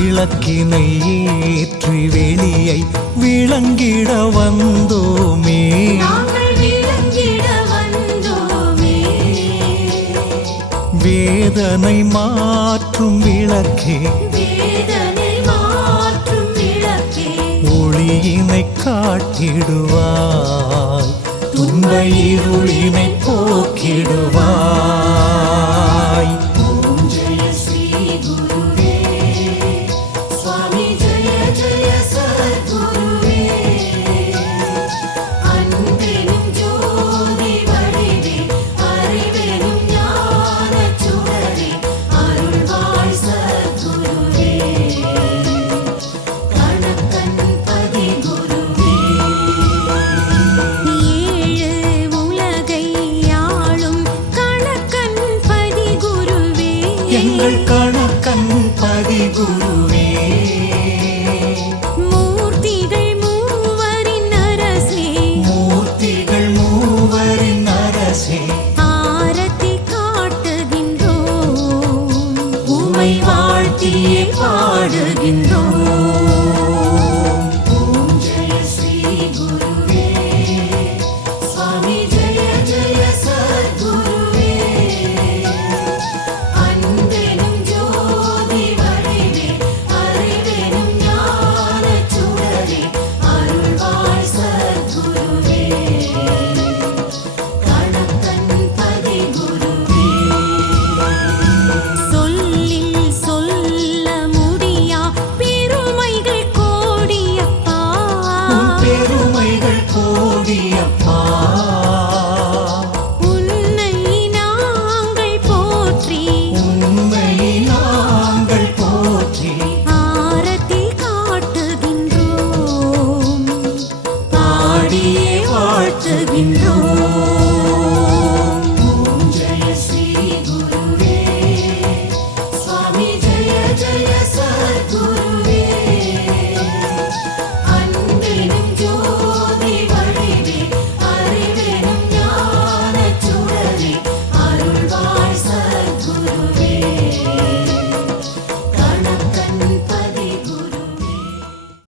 விளக்கினை ஏற்றி வெளியை விளங்கிட வந்தோமே. வேதனை மாற்றும் விளக்கே, ஒளியினை காட்டிடுவாய், துன்ப இருளினை போக்கிடுவாய். ஓம் ஜெய ஸ்ரீ குருவே சுவாமி, ஜெய ஜெய சத்குருவே. அன்பெனும் ஜோதி வடிவே, அறிவெனும் ஞானச் சுடரே, அருள்வாய் சத்குருவே. கணக்கன் பதி குருவே. ஏழு உலகை ஆளும் கணக்கன் பதி குருவே, எங்கள் கணக்கன் பதி குருவே.